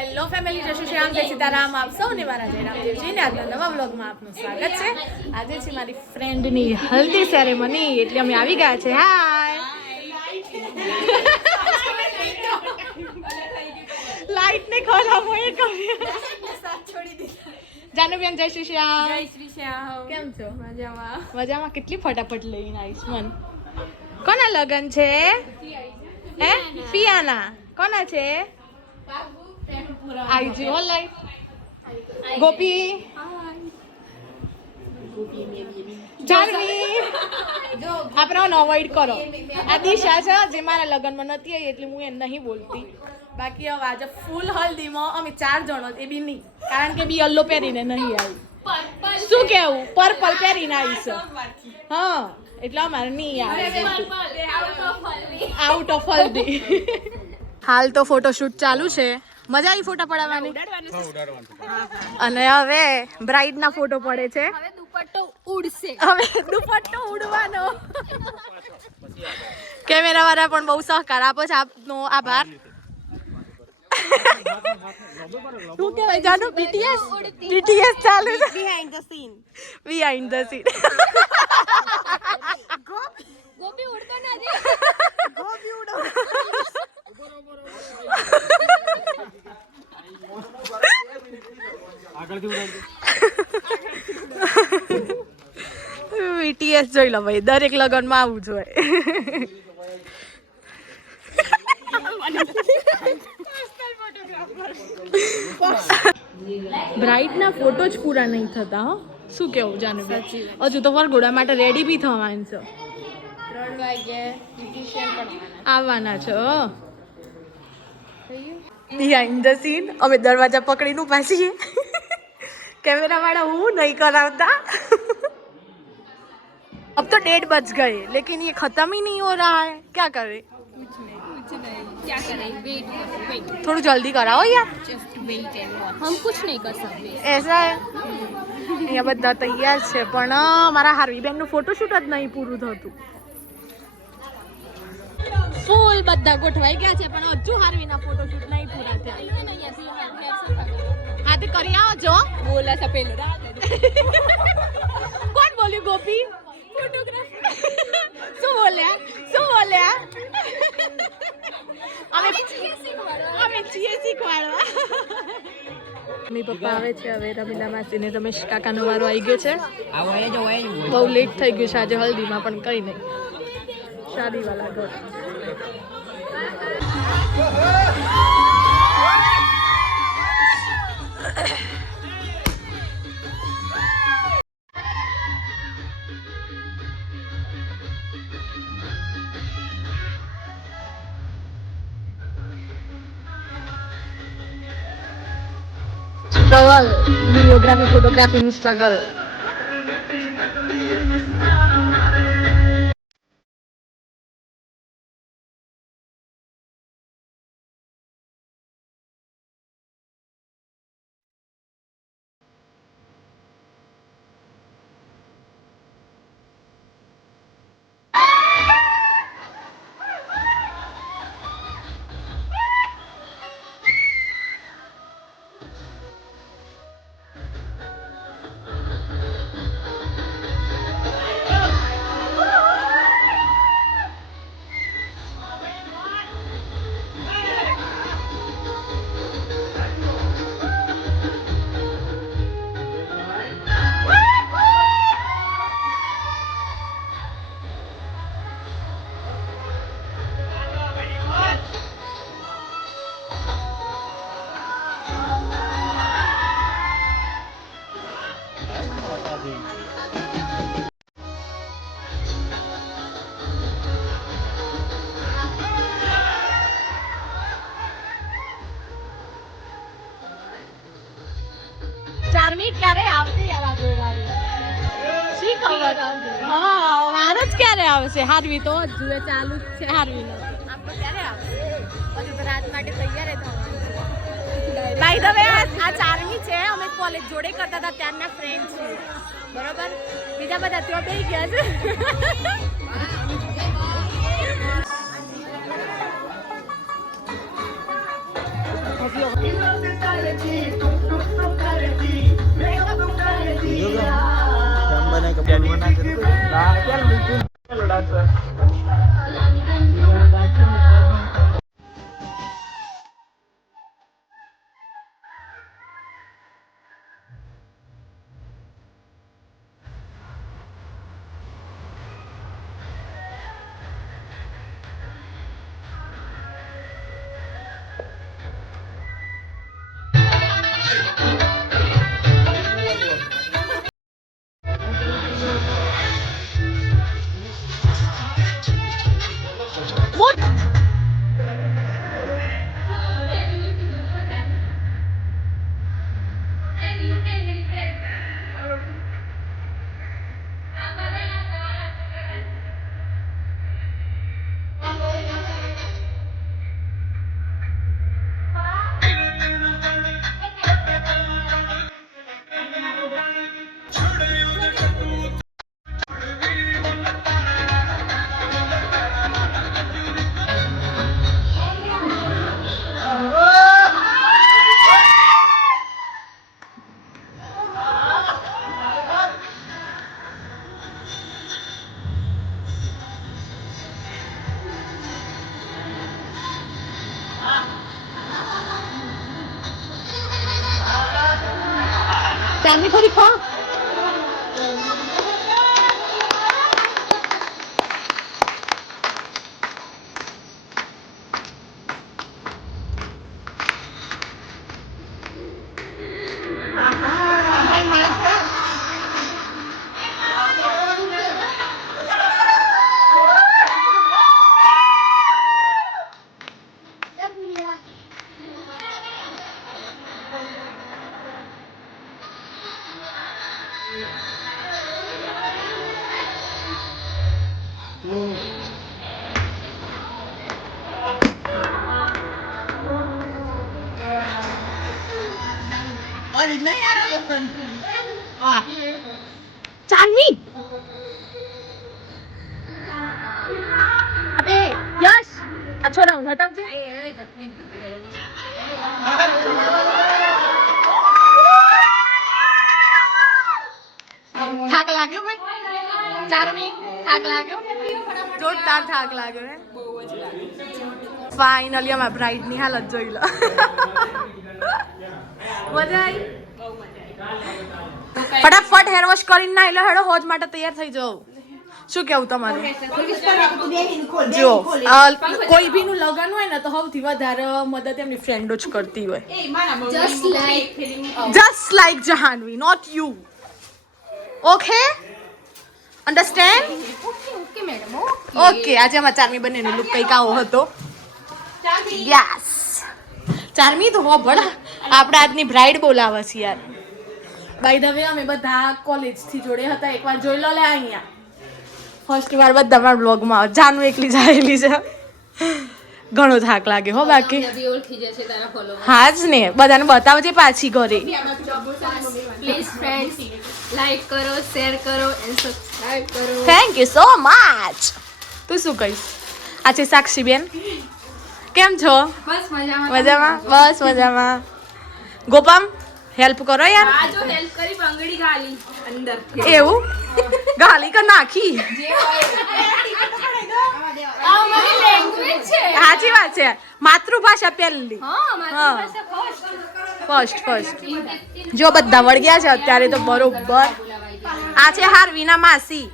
Hello family, જય શ્રી શ્યામ, જય સીતારામ. આપ સૌને મારા જયરામજીને આજના નવા વ્લોગમાં આપનું સ્વાગત છે. આજે છે મારી ફ્રેન્ડની હલ્દી સેરેમની, એટલે અમે આવી ગયા છે. હાય, લાઈટ ને ખરાબ હોય જાનુબેન, જય શ્રી શ્યામ. જય શ્રી શ્યામ. કેમ છો? મજામાં. મજામાં. કેટલી ફટાફટ લઈને આવીશ મન. કોના લગન છે? હે, પિયાના. કોના છે? આઈજી હો લાઈટ. ગોપી, જાનવી, આપણે અવોઇડ કરો. આ દિશા છે જે મારા લગનમાં નથી આવી, એટલે હું એને નહીં બોલતી. બાકી હવે આજે ફૂલ હલ્દીમાં અમે 4 જણો, એ બી નહીં, કારણ કે બી યલો પહેરીને નહીં આવી. શું કેવું? પર્પલ પહેરીને આવી છે. હા, એટલે અમારે નહીં આવે. આઉટ ઓફ હલ્દી. હાલ તો ફોટોશૂટ ચાલુ છે. મજા આવી ફોટા પડાવવાની. અને હવે બ્રાઇડ ના ફોટો પડે છે. હવે દુપટ્ટો ઉડશે. હવે દુપટ્ટો ઉડવાનો. કેમેરા વાળા પણ બહુ સહકાર આપે છે, આપનો આભાર. શું કહેવાય જાનો? BTS ચાલુ છે. Behind the scene. ગોપી ઉડતો નથી. ગોપી ઉડો. BTS જોઈ લો ભાઈ, દરેક લગનમાં આવું જોઈએ. બ્રાઇડના ફોટો જ પૂરા નહીં થતા. હો, શું કેવું જાનુબેન? હજુ તો વરઘોડા માટે રેડી બી થવાનું છે. 3 વાગે આવવાના છો. બિહાઇન્ડ ધ સીન અમે દરવાજા પકડીને ઊભા છીએ. कैमरा वाला हूँ नहीं कराता. अब तो 1:30 बज गए, लेकिन ये खत्म ही नहीं हो रहा है. क्या करें? कुछ नहीं क्या करें. वेट थोड़ा जल्दी कराओ यार. Just wait and watch. हम कुछ नहीं कर सकते. ऐसा है. અહીંયા બધા તૈયાર છે, પણ મારા હાર્વી બેન નું ફોટોશૂટ જ નહીં પૂરું થતું. ફૂલ બધા ગોઠવાઈ ગયા છે, પણ હજુ હાર્વી ના ફોટોશૂટ નહીં પૂરા થયા. હા તો કરી આવજો. बोला था पहले. કોણ બોલ્યું? ગોપી. શું બોલ્યા? અમે છીએ શીખવાડવા. મમ્મી પપ્પા આવે છે હવે. રમીલા માસી ને રમેશ કાકાનો વારો આવી ગયો છે. બહુ લેટ થઈ ગયું છે આજે હલ્દીમાં, પણ કઈ નહીં. શાદી વાલા ઘર. स्ट्रगल, वीडियोग्राफी फोटोग्राफी में स्ट्रगल. ચાર્મી ક્યારે આવશે યાર? આ જોવાની શી ખબર. હા, મારો જ ક્યારે આવશે? હાર્વી તો જુએ ચાલુ જ છે. હાર્વી નો આપણો ક્યારે આવશે? હજુ તો રાત માટે તૈયાર થવાનું છે. બાય ધ વે, આ ચાર્મી છે, અમે કોલેજ જોડે કરતા હતા ત્યારના ફ્રેન્ડ છીએ, બરોબર. બીજા બધા ત્યાં બેસી ગયા છે. ચાંદની થોડી ખા. ચાંદની અબે યશ આ છોરા હું હટાવજે. થાક લાગ્યો ભાઈ ચાંદની? થાક લાગ્યો? જોરદાર થાક લાગ્યો હે. ફાઇનલી અમારા બ્રાઇડ ની હાલત જોઈ લો. મજા આવી? ફટાફટ હેર વોશ કરીને ના એટલે હેડો હોજ માટે તૈયાર થઈ જાઓ. શું કેવું તમારું? જો કોઈ બી નું લગન હોય ને તો સૌથી વધારે મદદ એમની ફ્રેન્ડો જ કરતી હોય. Just like Jahnavi, not you. Okay understand? Okay madam okay આજે અમારા ચાર્મી બંનેનો લુક કંઈક આવો હતો. યસ ચાર્મી તો હો ભળ આપણે આજની બ્રાઇડ બોલાવે છે યાર. બાય ધ વે અમે બધા કોલેજ થી જોડે હતા. એકવાર જોઈ લો લે અહીંયા ફર્સ્ટ વાર બધા મારા બ્લોગમાં જાનું એકલી જાયેલી છે. ઘણો થાક લાગે હો બાકી. ઓળખી જશે તારા ફોલોવર. હા જ ને બધાને બતાવજે પાછી ઘરે. પ્લીઝ ફ્રેન્ડ્સ લાઈક કરો, શેર કરો એન્ડ સબસ્ક્રાઇબ કરો. Thank you so much. તું શું કહીશ? આ છે સાક્ષી બેન. કેમ છો? બસ મજામાં. મજામાં? બસ મજામાં. ગોપામ હેલ્પ કરો યાર. આ જો હેલ્પ કરી બંગડી ગાલી અંદર. એવું ગાલી કે નાખી? જે હોય આ મારી લેંગ્વેજ છે. સાચી વાત છે. માતૃભાષા પહેલી. હા મારી ભાષા ફર્સ્ટ જો બધા વળગ્યા છે અત્યારે તો બરોબર. આ છે હાર્વીના માસી.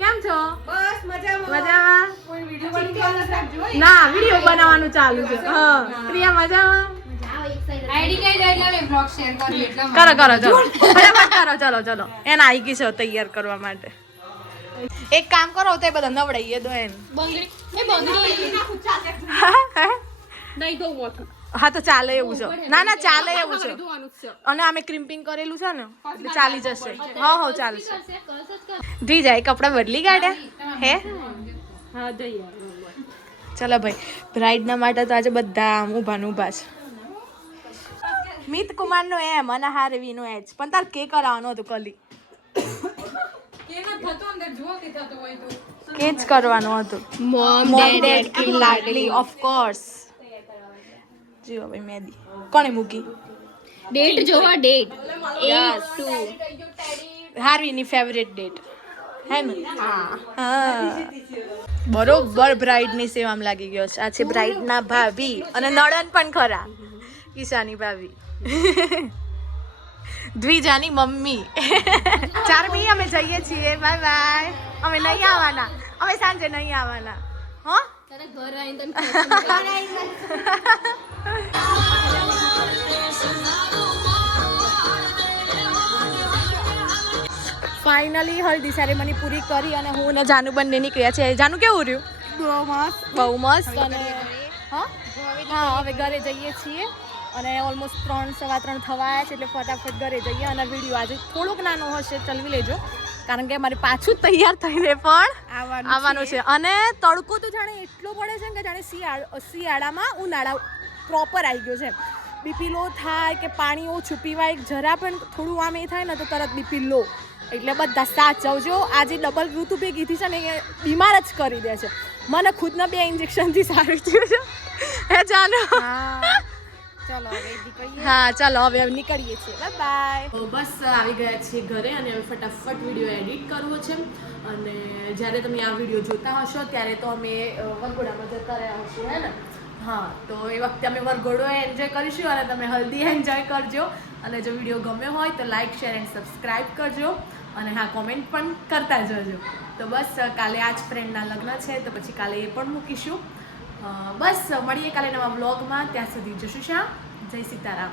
કેમ છો? બસ મજામાં. મજામાં? કોઈ વિડિયો બનાવવાનું રાખજો. ના વિડિયો બનાવવાનું ચાલુ છે. હા પ્રિયા મજામાં? આઈડી કઈ જાય એટલે બ્લોગ શેર કરી એટલા કરો ચલો ફટાફટ કરો ચલો એને આવી ગઈ છે તૈયાર કરવા માટે. એક કામ કરો તો એ બધા નવડાઈએ દો એને. બંગડી નહીં તો મોથું હા તો ચાલે એવું છે. ના ચાલે એવું છે. ધોવાનું છે. અને અમે ક્રિમ્પિંગ કરેલું છે ને એટલે ચાલી જશે. હા ચાલશે. જી જાય કપડા બદલી કાઢ્યા હે? હા દઈએ. ચલો ભાઈ બ્રાઇડના માટે તો આજે બધા આમ ઊભા છે. મિત કુમારનો એમ અને હાર્વીનો એચ. પણ તાર કે કરાવવાનો હતો કલી કે જ કરવાનો હતો. મોમ ડેડ કી લાડલી ઓફ કોર્સ. જીઓ ભાઈ મેદી કોણે મૂકી? ડેટ જોવા ડેટ Yes. 2 હાર્વીની ફેવરેટ ડેટ હે ને હા હા બરોબર બ્રાઇડની સેવામાં લાગી ગયો છે. આ છે બ્રાઇડના ભાભી અને નળન પણ ખરા ઈશાની ભાભી દ્વિજાની મમ્મી. ચારમી અમે જઈએ છીએ. Bye bye. અમે નહીં આવવાના, અમે સાંજે નહીં આવવાના. હો તારા ઘર આવીને ફાઇનલી હલ્દી સેરેમની પૂરી કરી અને હું ને જાનુ બંને નીકળ્યા છે. જાનુ કેવું રહ્યું? બહુ મસ્ત. અને હા હવે ઘરે જઈએ છીએ અને ઓલમોસ્ટ 3:15 થવા આવ્યા છે એટલે ફટાફટ ઘરે જઈએ. અને વિડીયો આજે થોડોક નાનો હશે, ચલવી લેજો, કારણ કે મારે પાછું તૈયાર થઈને પણ આવવાનું છે. અને તડકો તો જાણે એટલો પડે છે કે જાણે શિયાળામાં ઉનાળા પ્રોપર આવી ગયો છે. બીપી લો થાય કે પાણી ઓછું પીવાય, જરા પણ થોડું આમ એ થાય ને તો તરત બીપી લો. એટલે બધા સાચવજો. આજે ડબલ ઋતુ ભેગી થઈ છે ને એ બીમાર જ કરી દે છે. મને ખુદના 2 ઇન્જેક્શનથી સારું થયું છે. હે જાનો? હા ચાલો હવે નીકળીએ છીએ. Bye bye. તો બસ આવી ગયા છીએ ઘરે અને હવે ફટાફટ વિડીયો એડિટ કરવો છે. અને જ્યારે તમે આ વિડીયો જોતા હશો ત્યારે તો અમે વરઘોડામાં જતા રહ્યા હશું, હે ને? હા, તો એ વખતે અમે વરઘોડો એન્જોય કરીશું અને તમે હલ્દી એન્જોય કરજો. અને જો વિડીયો ગમ્યો હોય તો લાઇક, શેર એન્ડ સબસ્ક્રાઈબ કરજો. અને હા, કોમેન્ટ પણ કરતા જજો. તો બસ કાલે આ જ ફ્રેન્ડના લગ્ન છે તો પછી કાલે એ પણ મૂકીશું. બસ મળીએ કાલે નવા વ્લોગમાં. ત્યાં સુધી જય શ્રી શ્યામ, જય સીતારામ.